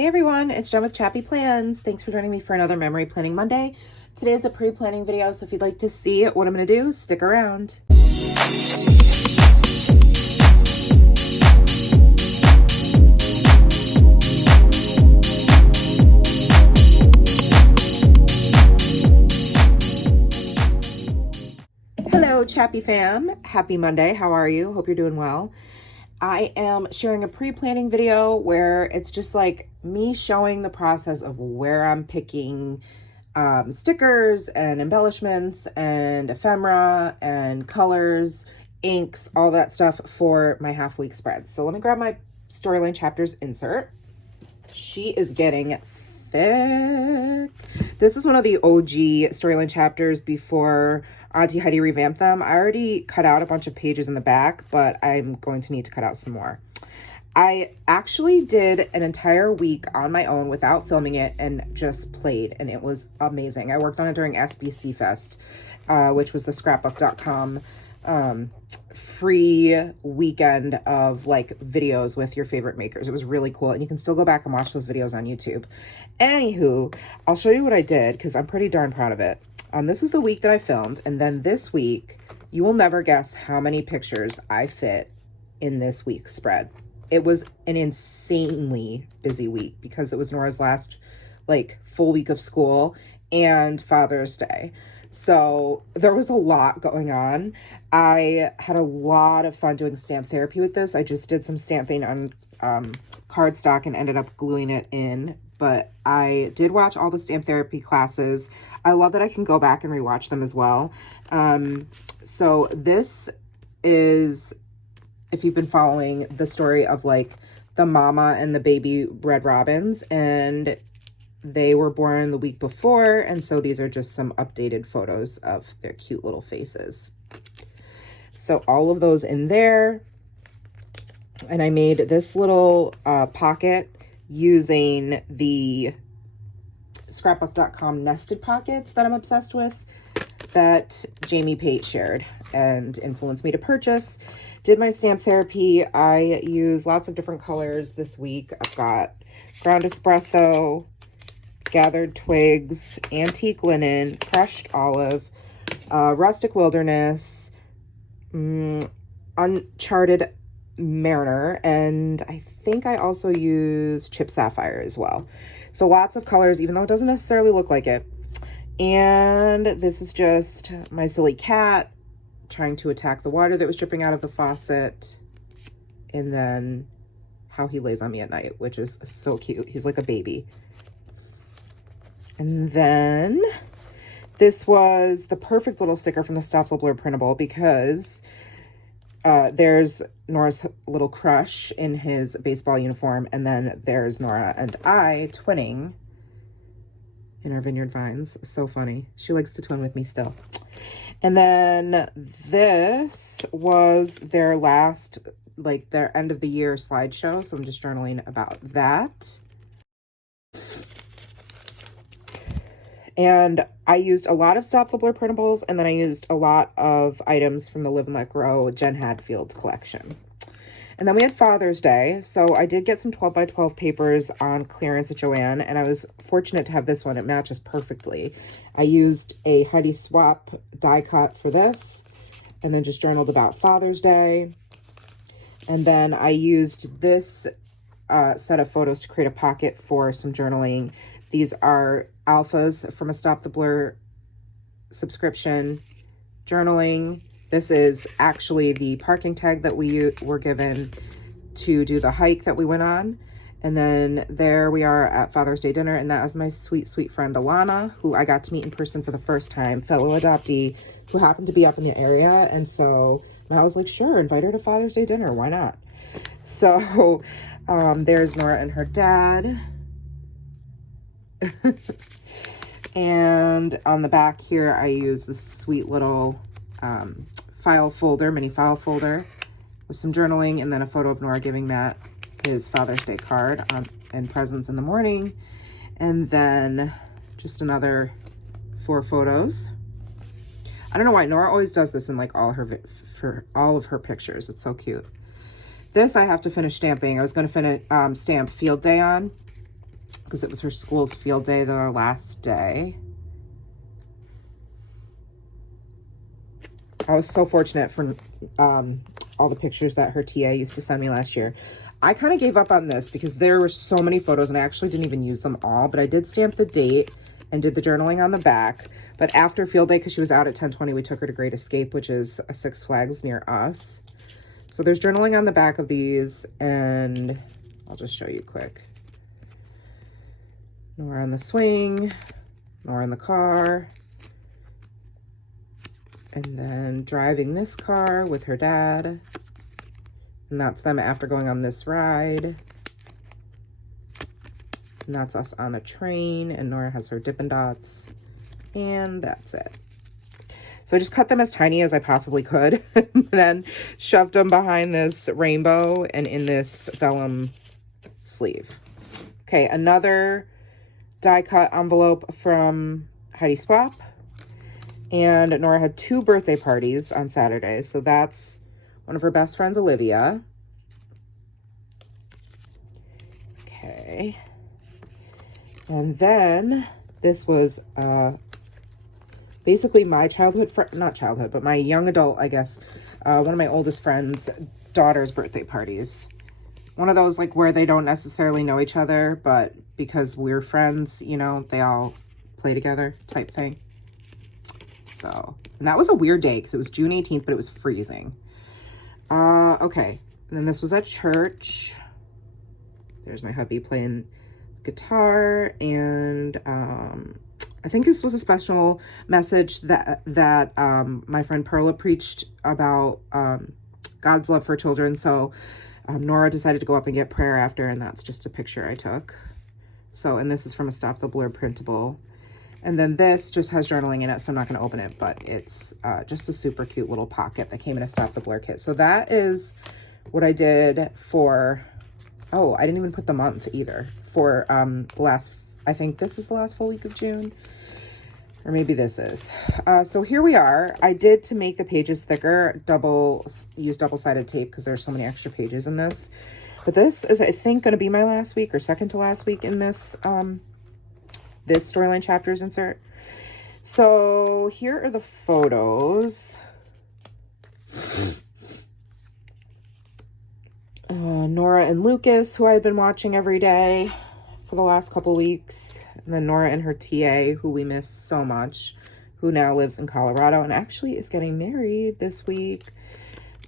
Hey everyone, it's Jen with ChappyPlans. Thanks for joining me for another Memory Planning Monday. Today is a pre-planning video, so if you'd like to see what I'm going to do, stick around. Hello Chappy fam, happy Monday, how are you? Hope you're doing well. I am sharing a pre-planning video where it's just like me showing the process of where I'm picking stickers and embellishments and ephemera and colors, inks, all that stuff for my half-week spreads. So let me grab my Storyline Chapters insert. She is getting thick. This is one of the OG Storyline Chapters before Auntie Heidi revamped them. I already cut out a bunch of pages in the back, but I'm going to need to cut out some more. I actually did an entire week on my own without filming it and just played, and it was amazing. I worked on it during SBC Fest, which was the scrapbook.com free weekend of like videos with your favorite makers. It was really cool, and you can still go back and watch those videos on YouTube. Anywho, I'll show you what I did because I'm pretty darn proud of it. This was the week that I filmed, and then this week, you will never guess how many pictures I fit in this week's spread. It was an insanely busy week because it was Nora's last like full week of school and Father's Day. So there was a lot going on. I had a lot of fun doing stamp therapy with this. I just did some stamping on cardstock and ended up gluing it in. But I did watch all the stamp therapy classes. I love that I can go back and rewatch them as well. So this is, if you've been following the story of like the mama and the baby red robins, and they were born the week before. And so these are just some updated photos of their cute little faces. So all of those in there. And I made this little pocket using the scrapbook.com nested pockets that I'm obsessed with, that Jamie Pate shared and influenced me to purchase. Did my stamp therapy. I use lots of different colors this week. I've got ground espresso, gathered twigs, antique linen, crushed olive, rustic wilderness, uncharted mariner, and I think I also use chip sapphire as well. So lots of colors, even though it doesn't necessarily look like it. And this is just my silly cat trying to attack the water that was dripping out of the faucet. And then how he lays on me at night, which is so cute. He's like a baby. And then this was the perfect little sticker from the Stop the Blur printable because there's Nora's little crush in his baseball uniform, and then there's Nora and I twinning in our vineyard vines. So funny. She likes to twin with me still. And then this was their last, like their end of the year slideshow, so I'm just journaling about that. And I used a lot of Stop the Blur printables, and then I used a lot of items from the Live and Let Grow Jen Hadfield's collection. And then we had Father's Day, so I did get some 12 by 12 papers on clearance at Joann, and I was fortunate to have this one. It matches perfectly. I used a Heidi Swapp die cut for this, and then just journaled about Father's Day. And then I used this set of photos to create a pocket for some journaling. These are alphas from a Stop the Blur subscription journaling. This is actually the parking tag that we were given to do the hike that we went on. And then there we are at Father's Day dinner, and that is my sweet, sweet friend Alana, who I got to meet in person for the first time, fellow adoptee who happened to be up in the area. And so I was like, sure, invite her to Father's Day dinner, why not? So there's Nora and her dad. And on the back here, I use this sweet little file folder, mini file folder with some journaling, and then a photo of Nora giving Matt his Father's Day card and presents in the morning. And then just another 4 photos. I don't know why Nora always does this in like all of her pictures. It's so cute. This I have to finish stamping. I was going to finish stamp Field Day on, because it was her school's field day, the last day. I was so fortunate for all the pictures that her TA used to send me last year. I kind of gave up on this because there were so many photos and I actually didn't even use them all, but I did stamp the date and did the journaling on the back. But after field day, because she was out at 10:20, we took her to Great Escape, which is a Six Flags near us. So there's journaling on the back of these, and I'll just show you quick. Nora on the swing, Nora in the car, and then driving this car with her dad. And that's them after going on this ride. And that's us on a train, and Nora has her Dippin' Dots, and that's it. So I just cut them as tiny as I possibly could, and then shoved them behind this rainbow and in this vellum sleeve. Okay, another die cut envelope from Heidi Swapp. And Nora had 2 birthday parties on Saturday, so that's one of her best friends, Olivia. Okay. And then this was basically my childhood friend, not childhood, but my young adult, I guess, one of my oldest friends' daughter's birthday parties. One of those like where they don't necessarily know each other, but because we're friends, you know, they all play together type thing. So, and that was a weird day because it was June 18th, but it was freezing. Okay. And then this was at church. There's my hubby playing guitar, and I think this was a special message that my friend Perla preached about God's love for children. So Nora decided to go up and get prayer after, and that's just a picture I took. So, and this is from a Stop the Blur printable. And then this just has journaling in it, so I'm not going to open it, but it's just a super cute little pocket that came in a Stop the Blur kit. So that is what I did for, oh, I didn't even put the month either, for last, I think this is the last full week of June, or maybe this is. So here we are. I did, to make the pages thicker, use double-sided tape because there's so many extra pages in this. But this is, I think, going to be my last week or second to last week in this this storyline chapters insert. So here are the photos. Nora and Lucas, who I've been watching every day for the last couple weeks. And then Nora and her TA, who we miss so much, who now lives in Colorado and actually is getting married this week.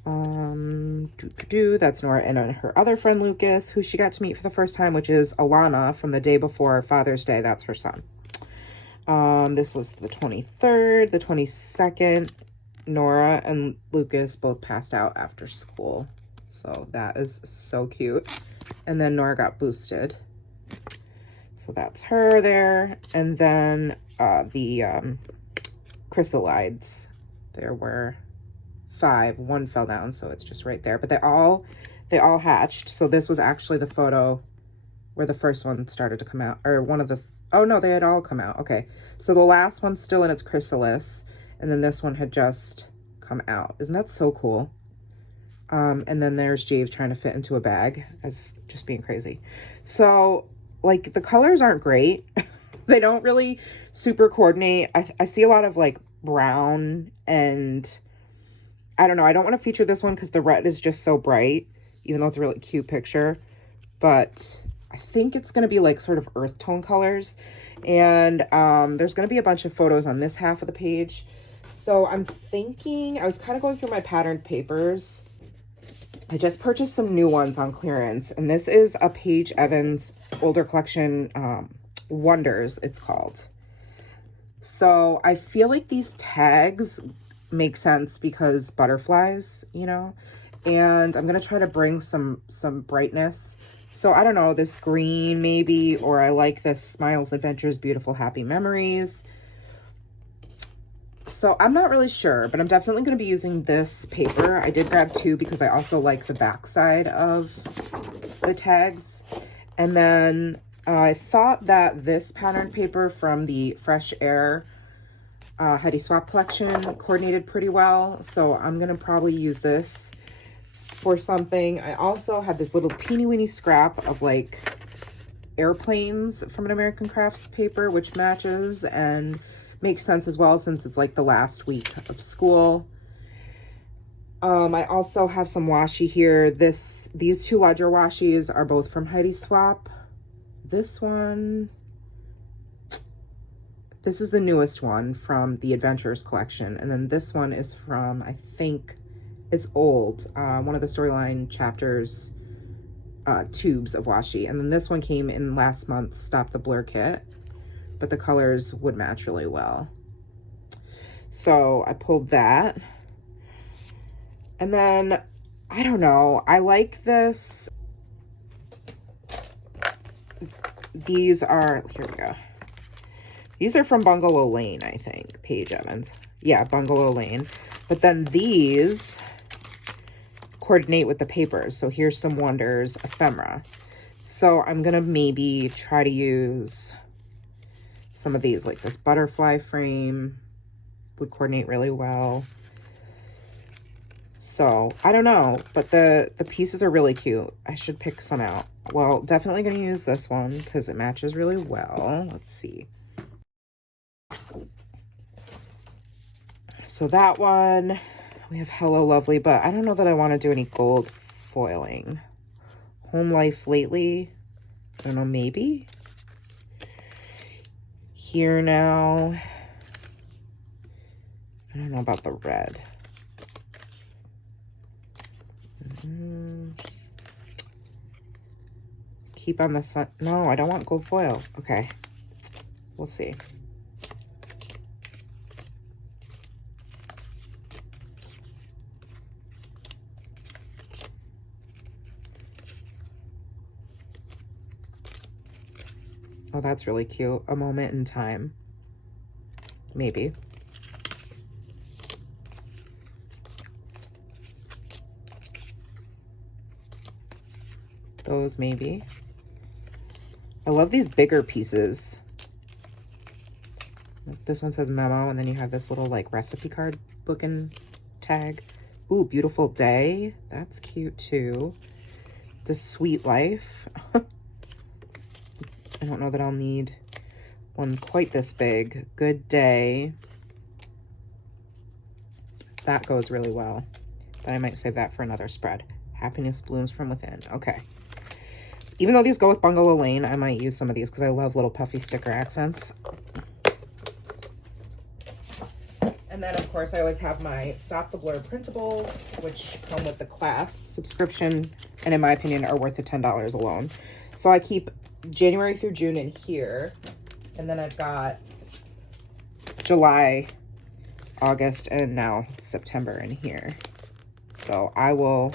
That's Nora and her other friend Lucas, who she got to meet for the first time, which is Alana from the day before Father's Day. That's her son. This was the 23rd, the 22nd. Nora and Lucas both passed out after school. So that is so cute. And then Nora got boosted. So that's her there. And then the chrysalides. There were 5. 1 fell down, so it's just right there. But they all hatched. So this was actually the photo where the first one started to come out, or one of the, oh no, they had all come out. Okay, so the last one's still in its chrysalis, and then this one had just come out. Isn't that so cool? And then there's Jave trying to fit into a bag, as just being crazy. So like the colors aren't great. They don't really super coordinate. I see a lot of like brown, and I don't know. I don't want to feature this one because the red is just so bright, even though it's a really cute picture. But I think it's going to be like sort of earth tone colors. And there's going to be a bunch of photos on this half of the page. So I'm thinking, I was kind of going through my patterned papers. I just purchased some new ones on clearance. And this is a Paige Evans older collection, Wonders, it's called. So I feel like these tags make sense because butterflies, you know, and I'm going to try to bring some brightness. So I don't know, this green maybe, or I like this Smiles, Adventures, Beautiful, Happy Memories. So I'm not really sure, but I'm definitely going to be using this paper. I did grab 2 because I also like the back side of the tags. And then I thought that this pattern paper from the Fresh Air Heidi Swapp collection coordinated pretty well. So I'm going to probably use this for something. I also had this little teeny weeny scrap of like airplanes from an American Crafts paper, which matches and makes sense as well since it's like the last week of school. I also have some washi here. These two ledger washis are both from Heidi Swapp. This one, this is the newest one from the Adventures collection. And then this one is from, I think it's old, one of the storyline chapters, tubes of washi. And then this one came in last month's Stop the Blur kit, but the colors would match really well. So I pulled that. And then, I don't know, I like this. These are, here we go. These are from Bungalow Lane, I think. Paige Evans. Yeah, Bungalow Lane. But then these coordinate with the papers. So here's some Wonders ephemera. So I'm going to maybe try to use some of these, like this butterfly frame would coordinate really well. So I don't know, but the pieces are really cute. I should pick some out. Well, definitely going to use this one because it matches really well. Let's see. So that one, we have Hello Lovely, but I don't know that I want to do any gold foiling. Home Life Lately, I don't know, maybe. Here Now, I don't know about the red. Keep on the Sun. No, I don't want gold foil. Okay, we'll see. Oh, that's really cute. A Moment in Time. Maybe. Those maybe. I love these bigger pieces. This one says memo, and then you have this little like recipe card looking tag. Ooh, Beautiful Day. That's cute too. The Sweet Life. I don't know that I'll need one quite this big. Good Day. That goes really well. But I might save that for another spread. Happiness Blooms from Within. Okay. Even though these go with Bungalow Lane, I might use some of these because I love little puffy sticker accents. And then, of course, I always have my Stop the Blur printables, which come with the class subscription, and in my opinion, are worth the $10 alone. So I keep January through June in here, and then I've got July, August, and now September in here. So I will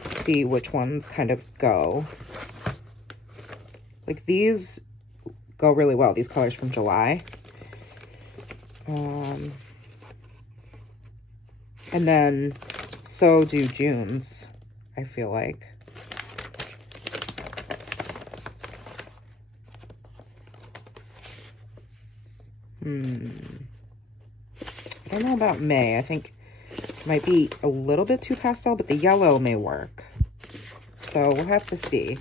see which ones kind of go. Like these go really well, these colors from July. And then so do June's, I feel like. I don't know about May. I think it might be a little bit too pastel, but the yellow may work. So we'll have to see.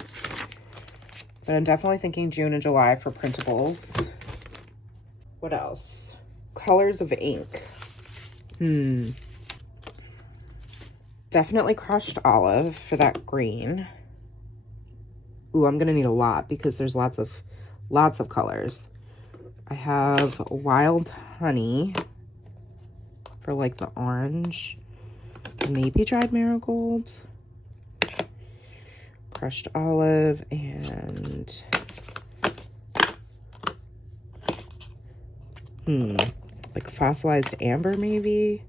But I'm definitely thinking June and July for printables. What else? Colors of ink. Definitely Crushed Olive for that green. Ooh, I'm gonna need a lot because there's lots of colors. I have Wild Honey for like the orange. Maybe Dried Marigold. Crushed Olive and like Fossilized Amber maybe.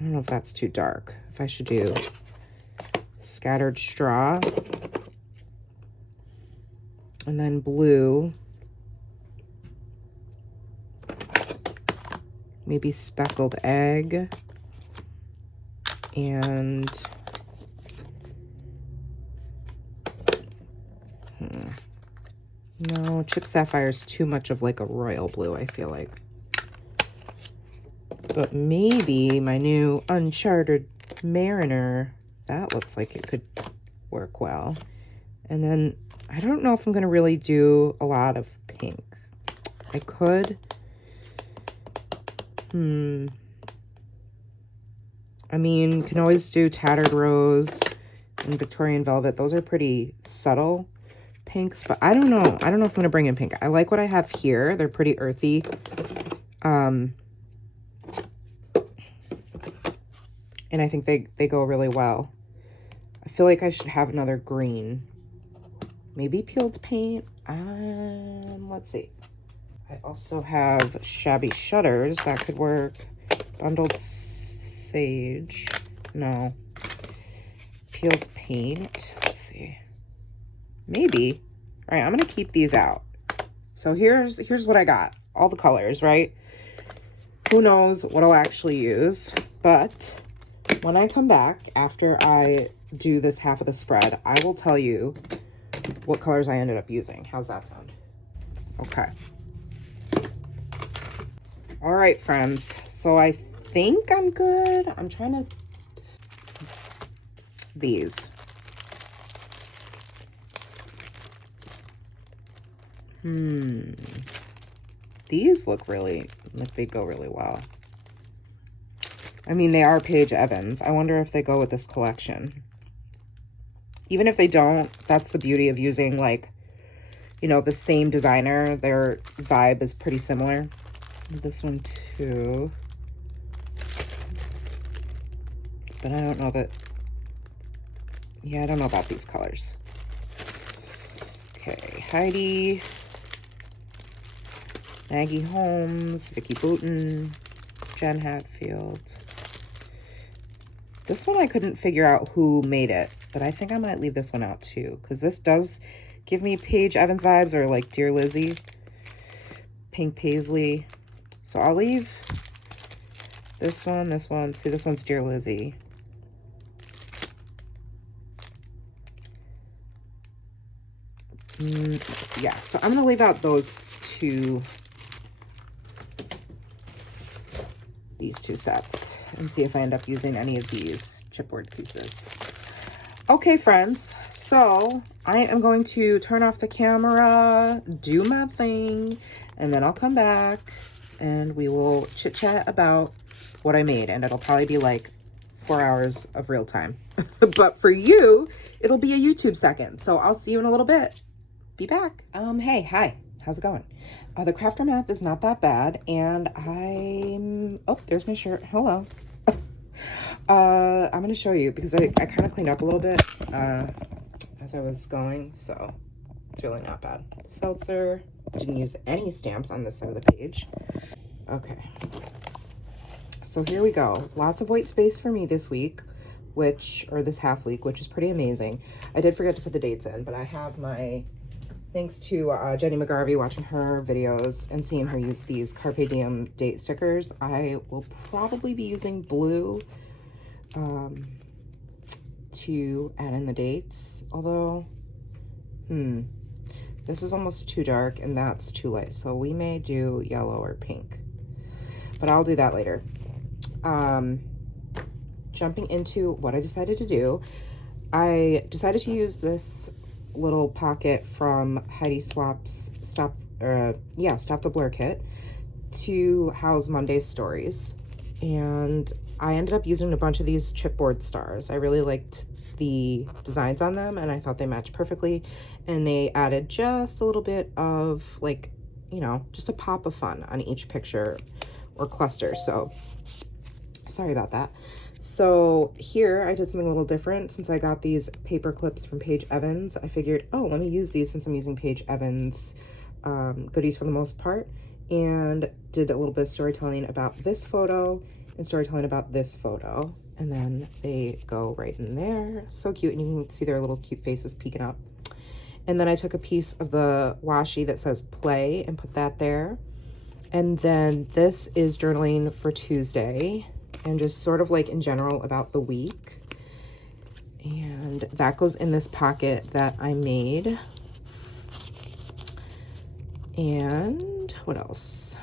I don't know if that's too dark. If I should do Scattered Straw. And then blue. Maybe Speckled Egg. And no, Chip Sapphire is too much of like a royal blue, I feel like. But maybe my new Uncharted Mariner, that looks like it could work well. And then I don't know if I'm going to really do a lot of pink. I could. I mean, can always do Tattered Rose and Victorian Velvet. Those are pretty subtle pinks, but I don't know. I don't know if I'm going to bring in pink. I like what I have here. They're pretty earthy. And I think they go really well. I feel like I should have another green. Maybe peeled paint. Let's see. I also have Shabby Shutters. That could work. Bundled Sage. No. Peeled paint. Let's see. Maybe. All right, I'm going to keep these out. So here's what I got. All the colors, right? Who knows what I'll actually use. But when I come back, after I do this half of the spread, I will tell you what colors I ended up using. How's that sound? Okay. All right, friends. So I think I'm good. I'm trying to... These. These look really, like they go really well. I mean, they are Paige Evans. I wonder if they go with this collection. Even if they don't, that's the beauty of using, like, you know, the same designer. Their vibe is pretty similar. This one too. But I don't know that... Yeah, I don't know about these colors. Okay, Heidi, Maggie Holmes, Vicky Booten, Jen Hatfield. This one I couldn't figure out who made it, but I think I might leave this one out too, because this does give me Paige Evans vibes, or like Dear Lizzie, Pink Paisley. So I'll leave this one, this one. See, this one's Dear Lizzie. Yeah, so I'm gonna leave out those two, these two sets, and see if I end up using any of these chipboard pieces. Okay, friends, so I am going to turn off the camera, do my thing, and then I'll come back and we will chit chat about what I made, and it'll probably be like 4 hours of real time. But for you, it'll be a YouTube second. So I'll see you in a little bit. Be back. Hey, hi, how's it going? The crafter math is not that bad, and I'm, oh, there's my shirt. Hello. I'm gonna show you because I kind of cleaned up a little bit as I was going, so it's really not bad. Seltzer, didn't use any stamps on this side of the page. Okay, so here we go. Lots of white space for me this week, or this half week, which is pretty amazing. I did forget to put the dates in, but I have my, thanks to Jenny McGarvey, watching her videos and seeing her use these Carpe Diem date stickers. I will probably be using blue to add in the dates, although, this is almost too dark and that's too light, so we may do yellow or pink, but I'll do that later. Jumping into what I decided to do, I decided to use this little pocket from Heidi Swapp's Stop the Blur kit to house Monday's stories, and I ended up using a bunch of these chipboard stars. I really liked the designs on them and I thought they matched perfectly, and they added just a little bit of, like, you know, just a pop of fun on each picture or cluster. So sorry about that. So here I did something a little different. Since I got these paper clips from Paige Evans, I figured, oh, let me use these since I'm using Paige Evans goodies for the most part, and did a little bit of storytelling about this photo and storytelling about this photo, and then they go right in there. So cute, and you can see their little cute faces peeking up. And then I took a piece of the washi that says play and put that there. And then this is journaling for Tuesday, and just sort of like in general about the week. And that goes in this pocket that I made. And what else?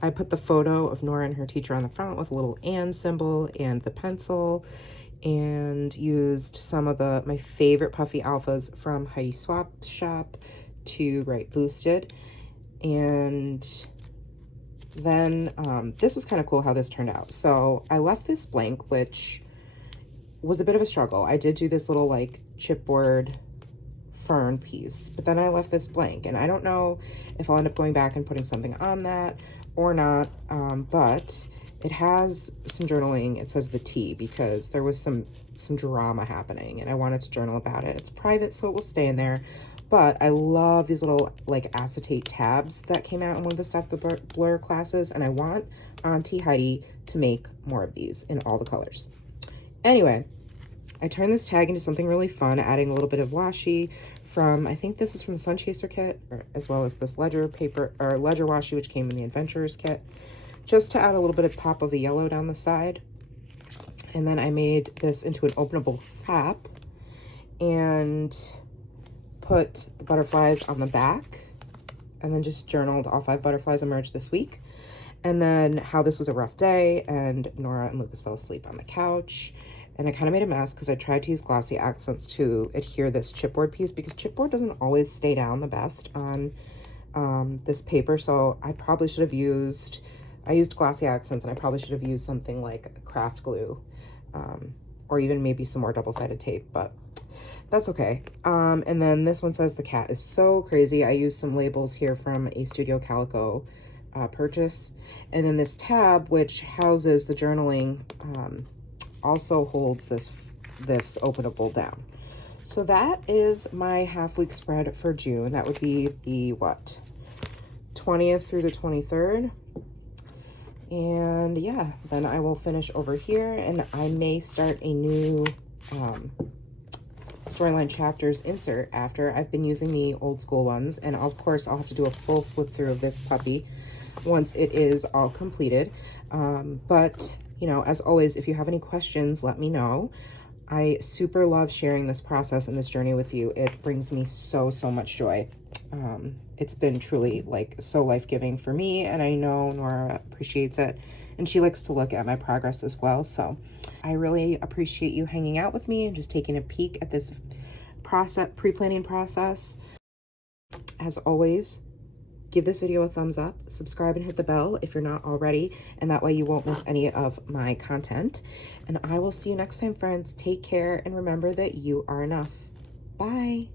I put the photo of Nora and her teacher on the front with a little and symbol and the pencil. and used some of my favorite puffy alphas from Heidi Swapp shop to write Boosted. And then this was kind of cool how this turned out. So I left this blank, which was a bit of a struggle. I did do this little like chipboard fern piece, but then I left this blank, and I don't know if I'll end up going back and putting something on that or not, but it has some journaling. It says the T because there was some drama happening and I wanted to journal about it. It's private, so it will stay in there, but I love these little like acetate tabs that came out in one of the Stop the Blur classes, and I want Auntie Heidi to make more of these in all the colors. Anyway, I turned this tag into something really fun, adding a little bit of washi from, I think this is from the Sun Chaser kit, as well as this ledger paper, or ledger washi, which came in the Adventurers kit, just to add a little bit of pop of the yellow down the side. And then I made this into an openable flap and put the butterflies on the back, and then just journaled all 5 butterflies emerged this week. And then how this was a rough day, and Nora and Lucas fell asleep on the couch. And I kind of made a mess because I tried to use glossy accents to adhere this chipboard piece, because chipboard doesn't always stay down the best on this paper. So I probably should have used, I used glossy accents, and I probably should have used something like craft glue, or even maybe some more double-sided tape, but that's okay. And then this one says the cat is so crazy. I used some labels here from a Studio Calico purchase. And then this tab, which houses the journaling, also holds this openable down. So that is my half-week spread for June. That would be the, what, 20th through the 23rd. And yeah, then I will finish over here, and I may start a new storyline chapters insert after I've been using the old school ones. And of course, I'll have to do a full flip through of this puppy once it is all completed. But you know, as always, if you have any questions, let me know. I super love sharing this process and this journey with you. It brings me so much joy. It's been truly like so life-giving for me, and I know Nora appreciates it, and she likes to look at my progress as well. So I really appreciate you hanging out with me and just taking a peek at this process, pre-planning process. As always, give this video a thumbs up, subscribe and hit the bell if you're not already, and that way you won't miss any of my content. And I will see you next time, friends. Take care, and remember that you are enough. Bye.